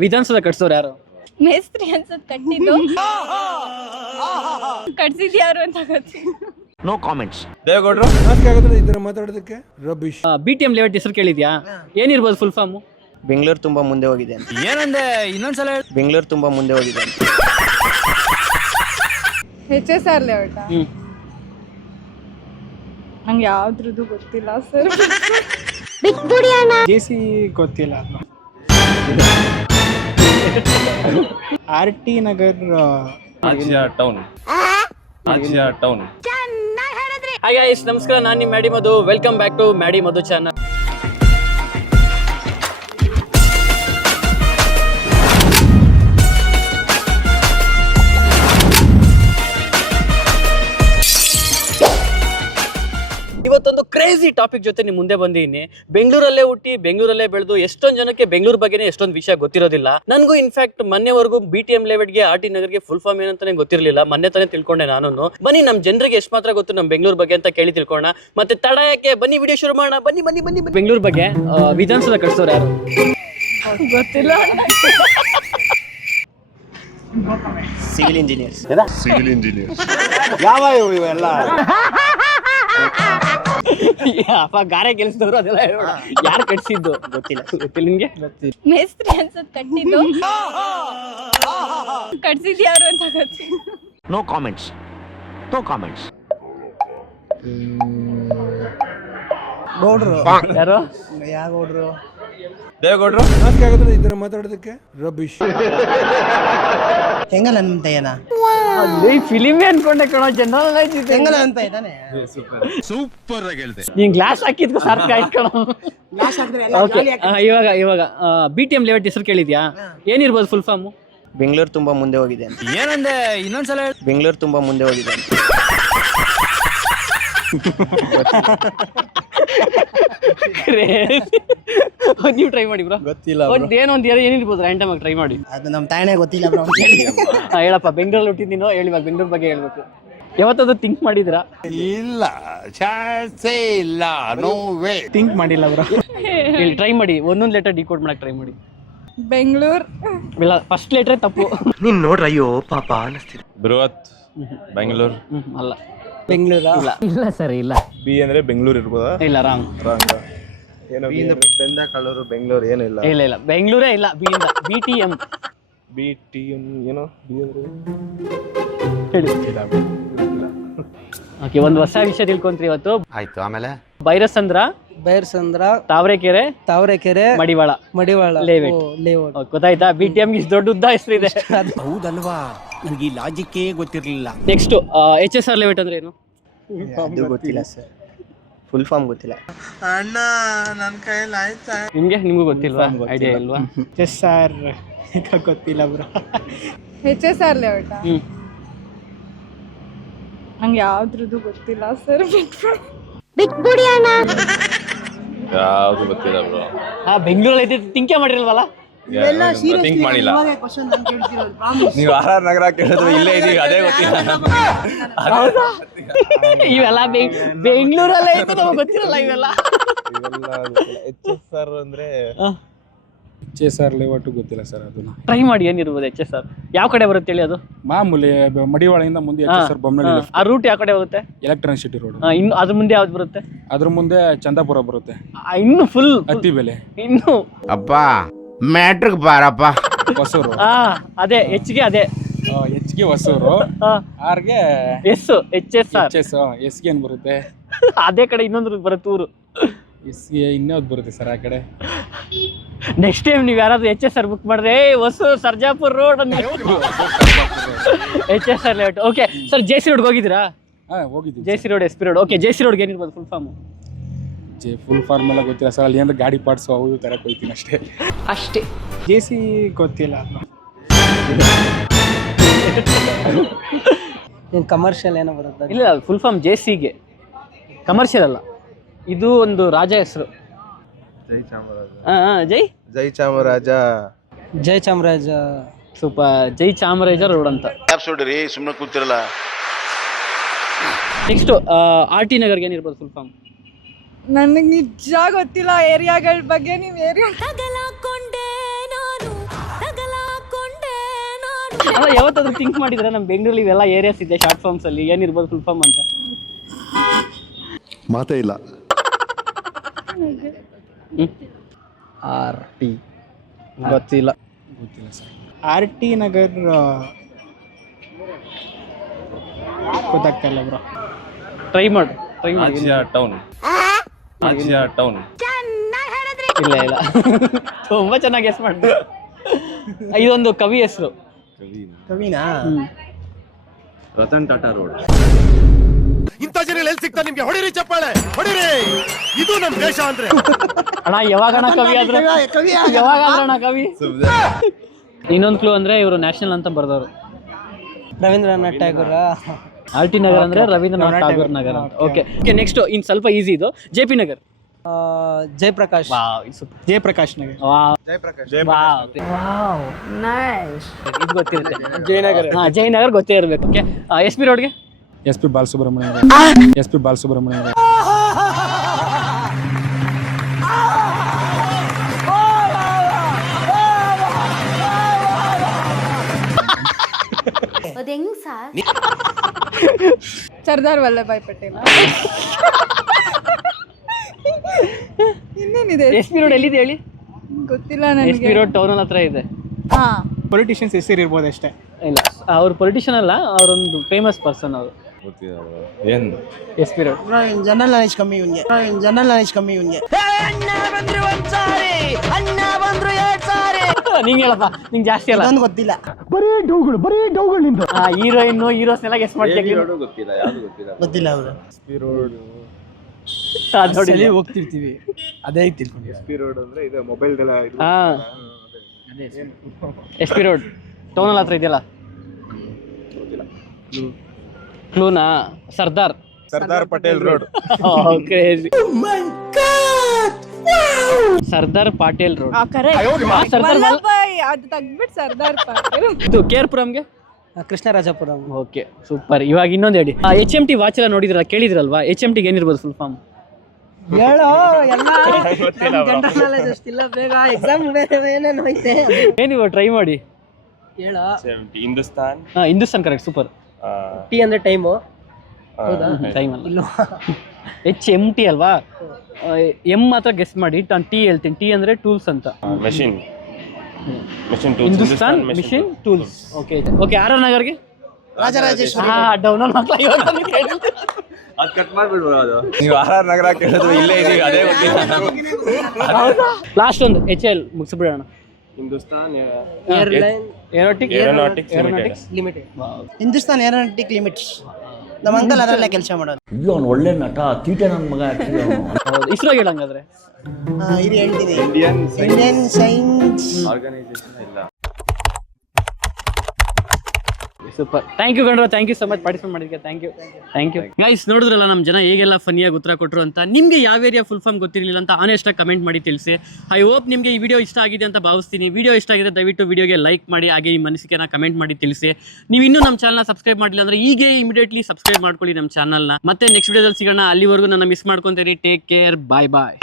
ವಿಧಾನಸೌಧ ಕಟ್ಸೋರು ಯಾರು? ಮೇಸ್ತ್ರಿ ಅನ್ಸತ್ ಕಟ್ಟಿದ್ದು. ಕಟ್ಸಿದ್ ಯಾರು ಅಂತ ಗೊತ್ತಿಲ್ಲ. No comments. ದೇವೇಗೌಡರು ಇದರ ಮಾತಾಡೋದಕ್ಕೆ ರಬೀಶ್. BTM ಲೇಔಟ್ ಹೆಸರು ಕೇಳಿದ್ಯಾ? ಏನಿರ್ಬೋದು ಫುಲ್ ಫಾರ್ಮ್? ಬೆಂಗಳೂರು ತುಂಬಾ ಮುಂದೆ ಹೋಗಿದೆ ಅಂತ. ಏನಂದೆ ಇನ್ನೊಂದ್ಸಲ ಹೇಳಿ. ಬೆಂಗಳೂರು ತುಂಬಾ ಮುಂದೆ ಹೋಗಿದೆ ಅಂತ. HSR layout. ನಂಗೆ ಯಾವ್ದ್ರದ್ದು ಗೊತ್ತಿಲ್ಲ ಸರ್. JC ಗೊತ್ತಿಲ್ಲ. RT ನಗರ್ ಆಚಿಯಾ ಟೌನ್. ಹಾಯ್ ಗೈಸ್, ನಮಸ್ಕಾರ. ನಾನು ನಿಮ್ಮ Maddy Madhu. Welcome back to Maddy Madhu channel. ಇವತ್ತೊಂದು ಕ್ರೇಜಿ ಟಾಪಿಕ್ ಜೊತೆ ನಿಮ್ಮ ಮುಂದೆ ಬಂದಿದ್ದೀನಿ. ಬೆಂಗಳೂರಲ್ಲೇ ಹುಟ್ಟಿ ಬೆಂಗಳೂರಲ್ಲೇ ಬೆಳೆದು ಎಷ್ಟೊಂದು ಜನಕ್ಕೆ ಬೆಂಗಳೂರು ಬಗ್ಗೆನೇ ಎಷ್ಟೊಂದು ವಿಷಯ ಗೊತ್ತಿರೋದಿಲ್ಲ. ನನಗೂ ಇನ್ಫ್ಯಾಕ್ಟ್ ಮೊನ್ನೆವರೆಗೂ BTM ಲೇಔಟ್ಗೆ RT ನಗರ್ಗೆ ಫುಲ್ ಫಾರ್ಮ್ ಏನಂತಾನೆ ಗೊತ್ತಿರಲಿಲ್ಲ. ಮೊನ್ನೆ ತಾನೇ ತಿಳ್ಕೊಂಡೆ ನಾನು. ಬನ್ನಿ ನಮ್ಮ ಜನರಿಗೆ ಎಷ್ಟು ಮಾತ್ರ ಗೊತ್ತು ನಮ್ಮ ಬೆಂಗಳೂರು ಬಗ್ಗೆ ಅಂತ ಕೇಳಿ ತಿಳ್ಕೊಳ್ಳೋಣ. ಮತ್ತೆ ತಡ ಯಾಕೆ, ಬನ್ನಿ ವಿಡಿಯೋ ಶುರು ಮಾಡೋಣ. ಬನ್ನಿ ಬನ್ನಿ ಬನ್ನಿ. ಬೆಂಗಳೂರು ಬಗ್ಗೆ ವಿಧಾನಸೌಧ ಕಟ್ಸೋರು ಯಾರು? ಗೊತ್ತಿಲ್ಲ. Civil engineers. ಯಾವ ಇವೆಲ್ಲ ಅಪ್ಪ ಗಾರೆ ಕೆಲಸದವರು ಅದೆಲ್ಲ ಯಾರು ಕಟ್ಸಿದ್ದು ಗೊತ್ತಿಲ್ಲ. ಗೊತ್ತಿಲ್ಲ ನಿಮ್ಗೆ? ಮೇಸ್ತ್ರಿ ಅನ್ಸತ್ ಕಟ್ಟಿದ್ದು. ಕಟ್ಸಿದ್ ಯಾರು ಅಂತ ಗೊತ್ತಿಲ್ಲ. No comments. No comments. ಗೌಡ್ರು. ಯಾರು? ಯಾವ ಗೌಡ್ರು? ದೇವೇಗೌಡರು ಇದರ ಮಾತಾಡೋದಕ್ಕೆ ರಬೀಶ್. ಹೆಂಗಲ್ಲ ಅಂತ ಏನ ಫಿಲಿಮೇ ಅನ್ಕೊಂಡೆ ಕಣೋ, ಜನರಲ್ ಹೆಂಗಲ್ಲ ಅಂತ ಇದ್ದಾನೆ. ಸೂಪರ್ ಆಗಿ ಹೇಳ್ದೆ. ನೀನ್ ಗ್ಲಾಸ್ ಹಾಕಿದ್ಕು ಸಾರ್ಥಕ ಆಯ್ತು ಕಣೋ. ಓಕೆ, ಇವಾಗ BTM ಲೇಔಟ್ ಹೆಸರು ಕೇಳಿದ್ಯಾ? ಏನಿರ್ಬೋದು ಫುಲ್ ಫಾರ್ಮ್? ಬೆಂಗಳೂರು ತುಂಬಾ ಮುಂದೆ ಹೋಗಿದೆ ಅಂತ. ಏನಂದೆ ಇನ್ನೊಂದ್ಸಲ ಹೇಳಿ. ಬೆಂಗಳೂರು ತುಂಬಾ ಮುಂದೆ ಹೋಗಿದೆ ಅಂತ. ನೀವು ಟ್ರೈ ಮಾಡಿ ಬ್ರೋ. ಗೊತ್ತಿಲ್ಲ. ಒಂದ್ ಏನಿರ್ಬೋದು ರ್ಯಾಂಡಮ್ ಆಗಿ ಟ್ರೈ ಮಾಡಿ. ಅದು ನಮ್ಮ ತಾಯನೇ ಗೊತ್ತಿಲ್ಲ ಬ್ರೋ. ಹೇಳಪ್ಪ, ಬೆಂಗಳೂರಲ್ಲಿ ಹುಟ್ಟಿದ್ ನೀನು, ಹೇಳಿ ಇವಾಗ ಬೆಂಗಳೂರು ಬಗ್ಗೆ ಹೇಳ್ಬೇಕು. ಯಾವತ್ತಾದ್ರೂ ಥಿಂಕ್ ಮಾಡಿದಿರಾ? ಇಲ್ಲ, ಚಾನ್ಸೇ ಇಲ್ಲ, ನೋ ವೇ. ಥಿಂಕ್ ಮಾಡಿಲ್ಲ ಬ್ರೋ. ಹೇಳಿ, ಟ್ರೈ ಮಾಡಿ. ಒಂದೊಂದು ಲೆಟರ್ ಡಿಕೋಡ್ ಮಾಡಕ್ ಟ್ರೈ ಮಾಡಿ. ಬೆಂಗಳೂರು. ಇಲ್ಲ, ಫಸ್ಟ್ ಲೆಟರ್ ತಪ್ಪು. ನೀನ್ ನೋಡ್ರ ಅಯ್ಯೋ ಪಾಪ ಅನಿಸ್ತಿದೆ. ಬೃಹತ್ ಬೆಂಗಳೂರು. ಅಲ್ಲ. ಬೆಂಗಳೂರ? ಇಲ್ಲ ಸರಿ, ಇಲ್ಲ. ಬಿ ಅಂದ್ರೆ ಬೆಂಗಳೂರು ಇರ್ಬೋದಾ? ಇಲ್ಲ, ರಾಂಗ್. ಏನೋ ಬೆಂದ ಕಳ್ಳೂರು ಬೆಂಗಳೂರು ಏನೂ ಇಲ್ಲ. ಇಲ್ಲ ಬೆಂಗಳೂರೇ ಇಲ್ಲ. BTM. BTM ಏನೋ ಹೇಳಿ. ಓಕೆ, ಒಂದು ಹೊಸ ವಿಷಯ ತಿಳ್ಕೊಂತ್ರಿ ಇವತ್ತು. ಆಯ್ತು, ಆಮೇಲೆ ಬೈರಸಂದ್ರ, ಬೈರಸಂದ್ರ, ತಾವರೆಕೆರೆ, ಮಡಿವಾಳ ಲೇಔಟ್. ಗೊತ್ತಾಯ್ತಾ? BTM ಗೆ ದೊಡ್ಡ ಉದ್ದ ಹೆಸರಿದೆ. ಹೌದಲ್ವಾ, ನನಗೆ ಈ ಲಾಜಿಕ್ಕೇ ಗೊತ್ತಿರಲಿಲ್ಲ. ನೆಕ್ಸ್ಟ್ HSR ಲೇಔಟ್ ಅಂದ್ರೆ ಏನು? ಅದು ಗೊತ್ತಿಲ್ಲ ಸರ್. ಫುಲ್ ಫಾರ್ಮ್ ಗೊತ್ತಿಲ್ಲ. ಅಣ್ಣ ನನ್ನ ಕೈಯಲ್ಲಿ ಆಯ್ತಾ? ನಿಮಗೂ ಗೊತ್ತಿಲ್ವಾ? ಐಡಿಯಾ ಇಲ್ವಾ? HSR ಗೊತ್ತಿಲ್ಲ ಬ್ರೋ. HSR layout. ನಂಗೆ ಯಾವ್ದ್ರದ್ದು ಗೊತ್ತಿಲ್ಲ ಸರ್. ಯಾವ್ದು ಗೊತ್ತಿಲ್ಲ ಬ್ರೋ. ಬೆಂಗಳೂರಲ್ಲಿ ಐತೆ, ತಿಂಕೆ ಮಾಡಿರಲ್ವಲ್ಲ? ಥಿಂಕ್ ಮಾಡಿಲ್ಲ. ನೀವು RR ನಗರ ಕೇಳಿದ್ರೆ ಇಲ್ಲೇ ಇದೀವಿ, ಅದೇ ಗೊತ್ತಿಲ್ಲ. ಇವೆಲ್ಲ ಬೆಂಗಳೂರಲ್ಲೇ ಐತೆ, ನಮಗೆ ಗೊತ್ತಿರಲ್ಲ ಇವೆಲ್ಲ. HSR ಅಂದ್ರೆ HSR ಲೇಔಟ್ ಗೊತ್ತಿಲ್ಲ ಸರ್. ಅದನ್ನ ಟ್ರೈ ಮಾಡಿ. ಏನಿರ್ಬೋದು HSR? ಯಾವ ಕಡೆ ಬರುತ್ತೆ ಹೇಳಿ ಅದು? ಮಾಮೂಲಿ ಮಡಿವಾಳದಿಂದ ಮುಂದೆ HSR ಬೊಮ್ಮನಹಳ್ಳಿ. ಆ ರೂಟ್ ಯಾವ ಕಡೆ ಹೋಗುತ್ತೆ? Electronic city road. ಇನ್ನು ಅದ್ರ ಮುಂದೆ ಯಾವ್ದು ಬರುತ್ತೆ? ಅದ್ರ ಮುಂದೆ ಚಂದಾಪುರ ಬರುತ್ತೆ. ಇನ್ನು ಫುಲ್ ಹತ್ತಿ ಬೆಲೆ. ಇನ್ನು ಅಪ್ಪ ಮ್ಯಾಟ್ರಿಕ್ ಬಾರಪ್ಪ. ಹೊಸೂರು. ಅದೇ ಹೆಚ್ಚಿಗೆ, ಅದೇ HG ಹೊಸೂರು. ಆರ್ಗೆ HSR. ಎಸ್ಗೆ ಏನ್ ಬರುತ್ತೆ? ಅದೇ ಕಡೆ ಇನ್ನೊಂದು ಬರುತ್ತೆ ಊರು. ಎಸ್ಗೆ ಇನ್ಯಾವ್ದು ಬರುತ್ತೆ ಸರ್ ಆ ಕಡೆ? ನೆಕ್ಸ್ಟ್ ಟೈಮ್ ನೀವು ಯಾರಾದ್ರೂ HSR ಬುಕ್ ಮಾಡಿದ್ರೆ ಹೊಸೂರು ಸರ್ಜಾಪುರ್ ರೋಡ್ ಅಂತ HSR layout. Okay sir, JC ರೋಡ್ಗೆ ಹೋಗಿದ್ದೀರಾ? ಹೋಗಿದ್ದೀವಿ. JC road, SP road. Okay, JC ರೋಡ್ಗೆ ಏನಿರ್ಬೋದು ಫುಲ್ ಫಾರ್ಮ್? ಫುಲ್ ಫಾರ್ಮ್ ಎಲ್ಲ ಗೊತ್ತಿಲ್ಲ ಸರ್. ಅಲ್ಲಿ ಏನಾದ್ರು ಗಾಡಿ ಪಾರ್ಟ್ಸ್ ಅವು ತರಕ್ಕೆ ಹೋಗ್ತೀನಿ ಅಷ್ಟೇ. JC ಗೊತ್ತಿಲ್ಲ. ಏನು ಕಮರ್ಷಿಯಲ್ ಏನೋ ಬರುತ್ತೆ? ಇಲ್ಲ, ಫುಲ್ ಫಾರ್ಮ್ JCಗೆ. ಕಮರ್ಷಿಯಲ್ ಅಲ್ಲ, ಇದು ಒಂದು ರಾಜ ಹೆಸರು. ಜೈ ಚಾಮರಾಜ. ಜೈ ಚಾಮರಾಜ. ಸ್ವಲ್ಪ ಜೈ ಚಾಮರಾಜ ರೋಡ್ ಅಂತ. ಸುಮ್ಮನೆ ಕೂತಿರಲ್ಲ. ನೆಕ್ಸ್ಟ್ RT ನಗರ್ಗೆ ಏನಿರ್ಬೋದು ಫುಲ್ ಫಾರ್ಮ್? ನನಗೆ ನಿಜ ಗೊತ್ತಿಲ್ಲ ಏರಿಯಾಗಳ ಬಗ್ಗೆ. ನೀವು ಏರಿಯಾ ಅಲ್ಲ ಯಾವತ್ತಾದ್ರೂ ಥಿಂಕ್ ಮಾಡಿದ್ರೆ ನಮ್ಮ ಬೆಂಗಳೂರಲ್ಲಿ ಇವೆಲ್ಲ ಏರಿಯಾಸ್ ಇದೆ ಶಾರ್ಟ್ ಫಾರ್ಮ್ಸ್ ಅಲ್ಲಿ ಏನಿರ್ಬೋದು ಫುಲ್ ಫಾರ್ಮ್ ಅಂತ? ಮಾತೇ ಇಲ್ಲ. RT ಗೊತ್ತಿಲ್ಲ ಸರ್. RT ನಗರ್ ಗೊತ್ತಾಗ್ತಾ ಇಲ್ಲ ಬ್ರೋ. ಟ್ರೈ ಮಾಡಿ ಆಚಿಯಾ ಟೌನ್. ಇಲ್ಲ ಇಲ್ಲ ತುಂಬಾ ಚೆನ್ನಾಗಿ ಗೆಸ್ ಮಾಡಿದೆ. ಇದೊಂದು ಕವಿ ಹೆಸರು. ಕವಿನಾ? ರತನ್ ಟಾಟಾ ರೋಡ್. ಇಂಥ ಜನ ಎಲ್ಲಿ ಸಿಗ್ತಾ ನಿಮ್ಗೆ? ಹೊಡಿರಿ ಚಪ್ಪಾಳೆ, ಹೊಡಿರಿ. ಇದು ನಮ್ ದೇಶ ಅಂದ್ರೆ. ಅಣ್ಣ ಯಾವಾಗಣ್ಣ ಕವಿ ಆದ್ರು? ಯಾವಾಗಾದ್ರಣ್ಣ ಕವಿ? ಇನ್ನೊಂದು ಕ್ಲೂ ಅಂದ್ರೆ ಇವರು ನ್ಯಾಷನಲ್ ಅಂತ ಬರ್ದವರು. ರವೀಂದ್ರನಾಥ್ ಟ್ಯಾಗೋರ. RT ನಗರ್ ಅಂದ್ರೆ ರವೀಂದ್ರನಾಥ್ ಟಾಗೂರ್ ನಗರ್ ಅಂತ. ಓಕೆ ನೆಕ್ಸ್ಟ್ ಇನ್ ಸ್ವಲ್ಪ ಈಸಿ ಇದು. JP ನಗರ್. ಜಯಪ್ರಕಾಶ್. ಜಯಪ್ರಕಾಶ್ ನಗರ್. ಇದು ಗೊತ್ತಿರುತ್ತೆ. ಜಯನಗರ್ ಗೊತ್ತೇ ಇರ್ಬೇಕು. ಓಕೆ SP ರೋಡ್ಗೆ SP ಬಾಲಸುಬ್ರಹ್ಮಣ್ಯ. SP ಬಾಲಸುಬ್ರಹ್ಮಣ್ಯ. ಸರ್ದಾರ್ ವಲ್ಲಭಾಯ್ ಪಟೇಲ್. ಇನ್ನೇನಿದೆ? SP ರೋಡ್ ಎಲ್ಲಿದೆ ಹೇಳಿ? ಗೊತ್ತಿಲ್ಲ SP ನನಗೆ. ರೋಡ್ ಟೌನ್ ಹತ್ರ ಇದೆ. ಹಾ, ಪೊಲಿಟಿಷಿಯನ್ಸ್ ಹೆಸರು ಇರ್ಬೋದು ಅಷ್ಟೇ. ಇಲ್ಲ ಅವ್ರು ಪೊಲಿಟಿಷಿಯನ್ ಅಲ್ಲ, ಅವರೊಂದು ಫೇಮಸ್ ಪರ್ಸನ್ ಅವರು. ಏನ್ SP ರೋಡ್. ಜನರಲ್ ನಾಲೆಜ್ ಕಮ್ಮಿ ಇವ್ನಿಗೆ. ನಿಂಗೆ ಹೇಳಪ್ಪ, ನಿಂಗೆ ಜಾಸ್ತಿ ಅಲ್ಲ. ಗೊತ್ತಿಲ್ಲ. ಹೀರೋಯಿನ್ ಹೀರೋಸ್ನೆಲ್ಲ ಗೆಸ್ ಮಾಡ್ತೀವಿ. ಗೊತ್ತಿಲ್ಲ, ಯಾವ್ದು ಗೊತ್ತಿಲ್ಲ. ಗೊತ್ತಿಲ್ಲ ಅವರು. ನೋಡಿ ಹೋಗ್ತಿರ್ತೀವಿ ಅದೇ ತಿಳ್ಕೊಂಡು. SP ರೋಡ್ ಅಂದ್ರೆ ಇದು ಮೊಬೈಲ್ದೆಲ್ಲ ಇದು. ಹಾ SP ರೋಡ್ ಟೌನ್ ಹತ್ರ ಇದೆಯಲ್ಲ. ಕ್ಲೂನಾ? Sardar Patel road. Crazy. Sardar Patel road. Vallabhbhai ಅದು ತೆಗ್ದ್ಬಿಟ್ಟು ಸರ್ದಾರ್ ಪಟೇಲ್. ಇದು KR ಪುರಂಗೆ ಕೃಷ್ಣರಾಜಪುರಂ. Okay super. ಇವಾಗ ಇನ್ನೊಂದು ಹೇಳಿ. HMT ವಾಚ್ ಎಲ್ಲ ನೋಡಿದ್ರಲ್ಲ, ಕೇಳಿದ್ರಲ್ವಾ? HMT ಏನಿರ್ಬೋದು ಫುಲ್ ಫಾರ್ಮ್? ಹೇಳೋ ಎಲ್ಲ ಜನರಲ್ ನಾಲೆಜ್ ಅಷ್ಟಿಲ್ಲ. ಬೇಗ ಎಕ್ಸಾಮ್ ಏನೇನು ಐತೆ ಏನಿವ ಟ್ರೈ ಮಾಡಿ ಹೇಳೋ. ಹಿಂದೂಸ್ತಾನ್ ಕರೆಕ್ಟ್. ಸೂಪರ್. T ಅಂದ್ರೆ ಟೈಮು. ಹೌದಾ? ಟೈಮ್ ಅಲ್ಲ, HMT ಅಲ್ವಾ? M ಮಾತ್ರ ಗೆಸ್ ಮಾಡಿ. T ಹೇಳ್ತೀನಿ. T ಅಂದ್ರೆ ಟೂಲ್ಸ್ ಅಂತ. Machine Hindustan Machine Tools. Okay RR ನಗರ್ಗೆ ರಾಜರಾಜೇಶ್ವರಿ. ಡೌನ್ ಅದು ಕಟ್ ಮಾಡ್ಬಿಡ್ಬೋದು. ಅದು ನೀವು RR ನಗರ ಕೇಳಿದ್ರು ಇಲ್ಲೇ ಇದೀವಿ, ಅದೇ ಗೊತ್ತಿಲ್ಲ. ಲಾಸ್ಟ್ ಒಂದು HL ಮುಗಿಸ್ಬಿಡೋಣ. Hindustan Aeronautics Limited. Hindustan Aeronautic Limits. ನಮ್ಮ ಅಂಕಲ್ ಅದರಲ್ಲೇ ಕೆಲಸ ಮಾಡೋದು. ಒಳ್ಳೆ ನಟ ತೀಟೆ ನನ್ನ ಮಗ. ಇಸ್ರೋ ಹೇಳಂಗಾದ್ರೆ ಇದು ಹೇಳ್ತೀನಿ. ಇಂಡಿಯನ್ ಸೈನ್ಸ್ ಆರ್ಗನೈಸೇಷನ್ ಇಲ್ಲ. ಸೂಪರ್. ಥ್ಯಾಂಕ್ ಯು ಗಂಡ್ರ, thank you so much participate ಮಾಡಿದ್ದಕ್ಕೆ. Thank you guys. ನೋಡಿದ್ರಲ್ಲ ನಮ್ಮ ಜನ ಹೇಗೆಲ್ಲ ಫನಿಯಾಗಿ ಉತ್ತರ ಕೊಟ್ಟರು ಅಂತ. ನಿಮಗೆ ಯಾವ ಏರಿಯಾ ಫುಲ್ ಫಾರ್ಮ್ ಗೊತ್ತಿರಲಿಲ್ಲ ಅಂತ ಆನೆಸ್ಟಾಗಿ ಕಮೆಂಟ್ ಮಾಡಿ ತಿಳಿಸಿ. ಐ ಹೋಪ್ ನಿಮಗೆ ಈ ವಿಡಿಯೋ ಇಷ್ಟ ಆಗಿದೆ ಅಂತ ಭಾವಿಸ್ತೀನಿ. ವಿಡಿಯೋ ಇಷ್ಟ ಆಗಿದೆ ದಯವಿಟ್ಟು ವಿಡಿಯೋಗೆ ಲೈಕ್ ಮಾಡಿ, ಹಾಗೆ ನಿಮ್ಮ ಮನಸ್ಸಿಗೆನ ಕಮೆಂಟ್ ಮಾಡಿ ತಿಳಿಸಿ. ನೀವು ಇನ್ನೂ ನಮ್ಮ ಚಾನಲ್ನ ಸಬ್ಸ್ಕ್ರೈಬ್ ಮಾಡಿಲ್ಲ ಅಂದರೆ ಈಗೇ ಇಮಿಡಿಯೇಟ್ಲಿ ಸಬ್ಸ್ಕ್ರೈಬ್ ಮಾಡ್ಕೊಳ್ಳಿ ನಮ್ಮ ಚಾನಲ್ನ. ಮತ್ತೆ ನೆಕ್ಸ್ಟ್ ವಿಡಿಯೋದಲ್ಲಿ ಸಿಗೋಣ. ಅಲ್ಲಿವರೆಗೂ ನನ್ನ ಮಿಸ್ ಮಾಡ್ಕೊತೀರಿ. Take care. ಬಾಯ್ ಬಾಯ್.